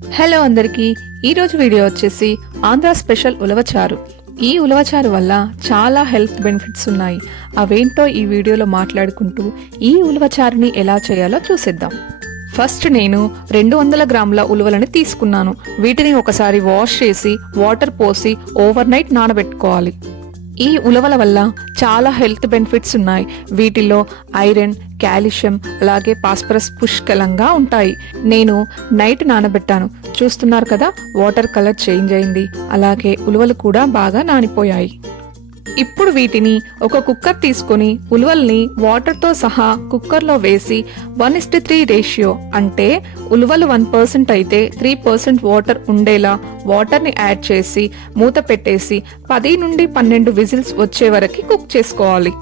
Hello అందరికీ ఈరోజు video వచ్చేసి ఆంధ్ర స్పెషల్ ఉలవచారు. ఈ ఉలవచారు వల్ల చాలా హెల్త్ బెనిఫిట్స్ ఉన్నాయి. అవేంటో ఈ వీడియోలో మాట్లాడుకుంటూ ఈ ఉలవచారుని ఎలా చేయాలో చూసేద్దాం. ఫస్ట్ నేను 200 గ్రాముల ఉలవలని తీసుకున్నాను. వీటిని ఒకసారి వాష్ చేసి వాటర్ పోసి ఓవర్ నైట్ నానబెట్టుకోవాలి. ఈ ఉలవల వల్ల చాలా హెల్త్ బెనిఫిట్స్ ఉన్నాయి. వీటిలో ఐరన్, కాల్షియం అలాగే ఫాస్ఫరస్ పుష్కలంగా ఉంటాయి. నేను నైట్ నానబెట్టాను. చూస్తున్నారు కదా, వాటర్ కలర్ చేంజ్ అయింది. అలాగే ఉలవలు కూడా బాగా నానిపోయాయి. ఇప్పుడు వీటిని ఒక కుక్కర్ తీసుకొని ఉలవల్ని వాటర్తో సహా కుక్కర్లో వేసి 1:3 రేషియో, అంటే ఉలవలు 1% అయితే 3% వాటర్ ఉండేలా వాటర్ని యాడ్ చేసి మూత పెట్టేసి 10 నుండి 12 విజిల్స్ వచ్చే వరకు కుక్ చేసుకోవాలి.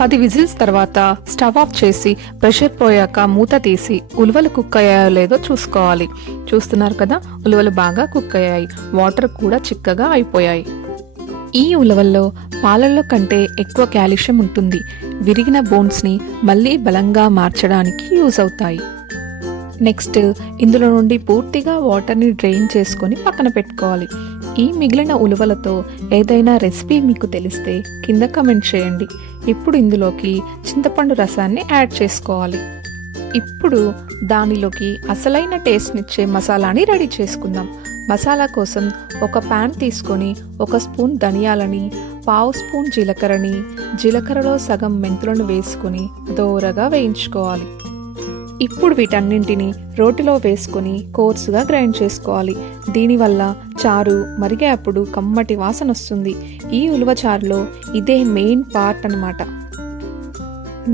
10 విజిల్స్ తర్వాత స్టవ్ ఆఫ్ చేసి ప్రెషర్ పోయాక మూత తీసి ఉలవలు కుక్ అయ్యాయో లేదో చూసుకోవాలి. చూస్తున్నారు కదా, ఉలవలు బాగా కుక్ అయ్యాయి. వాటర్ కూడా చిక్కగా అయిపోయాయి. ఈ ఉలవల్లో పాలల్లో కంటే ఎక్కువ కాల్షియం ఉంటుంది. విరిగిన బోన్స్ని మళ్ళీ బలంగా మార్చడానికి యూజ్ అవుతాయి. నెక్స్ట్ ఇందులో నుండి పూర్తిగా వాటర్ని డ్రైన్ చేసుకొని పక్కన పెట్టుకోవాలి. ఈ మిగిలిన ఉలవలతో ఏదైనా రెసిపీ మీకు తెలిస్తే కింద కమెంట్ చేయండి. ఇప్పుడు ఇందులోకి చింతపండు రసాన్ని యాడ్ చేసుకోవాలి. ఇప్పుడు దానిలోకి అసలైన టేస్ట్నిచ్చే మసాలాని రెడీ చేసుకుందాం. మసాలా కోసం ఒక ప్యాన్ తీసుకొని 1 స్పూన్ ధనియాలని, 1/2 స్పూన్ జీలకర్రని, జీలకర్రలో సగం మెంతులను వేసుకొని దోరగా వేయించుకోవాలి. ఇప్పుడు వీటన్నింటిని రోటిలో వేసుకొని కోర్సుగా గ్రైండ్ చేసుకోవాలి. దీనివల్ల చారు మరిగే అప్పుడు కమ్మటి వాసన వస్తుంది. ఈ ఉలవ చారులో ఇదే మెయిన్ పార్ట్ అన్నమాట.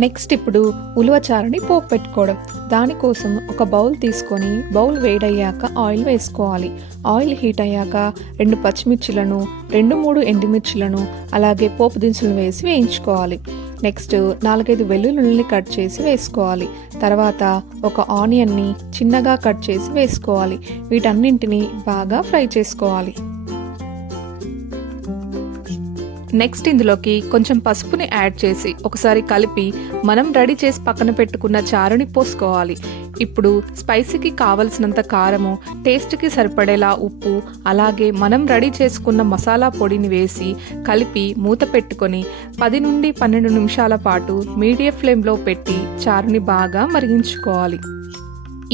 నెక్స్ట్ ఇప్పుడు ఉలవచారుని పోపు పెట్టుకోవడం. దానికోసం ఒక బౌల్ తీసుకొని బౌల్ వేడయ్యాక ఆయిల్ వేసుకోవాలి. ఆయిల్ హీట్ అయ్యాక 2 పచ్చిమిర్చిలను, 2-3 ఎండుమిర్చిలను అలాగే పోపు దినుసులు వేసి వేయించుకోవాలి. నెక్స్ట్ 4-5 వెల్లుల్లిని కట్ చేసి వేసుకోవాలి. తర్వాత ఒక ఆనియన్ని చిన్నగా కట్ చేసి వేసుకోవాలి. వీటన్నింటినీ బాగా ఫ్రై చేసుకోవాలి. నెక్స్ట్ ఇందులోకి కొంచెం పసుపుని యాడ్ చేసి ఒకసారి కలిపి మనం రెడీ చేసి పక్కన పెట్టుకున్న చారుని పోసుకోవాలి. ఇప్పుడు స్పైసీకి కావలసినంత కారము, టేస్ట్కి సరిపడేలా ఉప్పు, అలాగే మనం రెడీ చేసుకున్న మసాలా పొడిని వేసి కలిపి మూత పెట్టుకొని 10 నుండి 12 నిమిషాల పాటు మీడియం ఫ్లేమ్లో పెట్టి చారుని బాగా మరిగించుకోవాలి.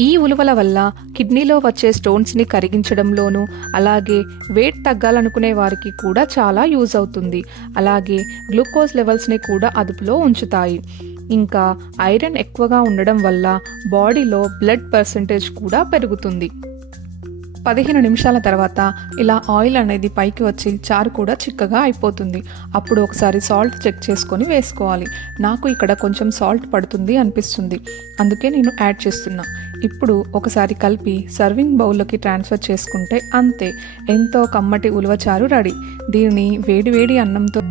ఈ ఉలవల వల్ల కిడ్నీలో వచ్చే స్టోన్స్ని కరిగించడంలోనూ అలాగే వెయిట్ తగ్గాలనుకునే వారికి కూడా చాలా యూజ్ అవుతుంది. అలాగే గ్లూకోజ్ లెవెల్స్ని కూడా అదుపులో ఉంచుతాయి. ఇంకా ఐరన్ ఎక్కువగా ఉండడం వల్ల బాడీలో బ్లడ్ పర్సెంటేజ్ కూడా పెరుగుతుంది. 15 నిమిషాల తర్వాత ఇలా ఆయిల్ అనేది పైకి వచ్చి చారు కూడా చిక్కగా అయిపోతుంది. అప్పుడు ఒకసారి సాల్ట్ చెక్ చేసుకొని వేసుకోవాలి. నాకు ఇక్కడ కొంచెం సాల్ట్ పడుతుంది అనిపిస్తుంది, అందుకే నేను యాడ్ చేస్తున్నా. ఇప్పుడు ఒకసారి కలిపి సర్వింగ్ బౌల్లోకి ట్రాన్స్ఫర్ చేసుకుంటే అంతే, ఎంతో కమ్మటి ఉలవచారు రెడీ. దీనిని వేడి అన్నంతో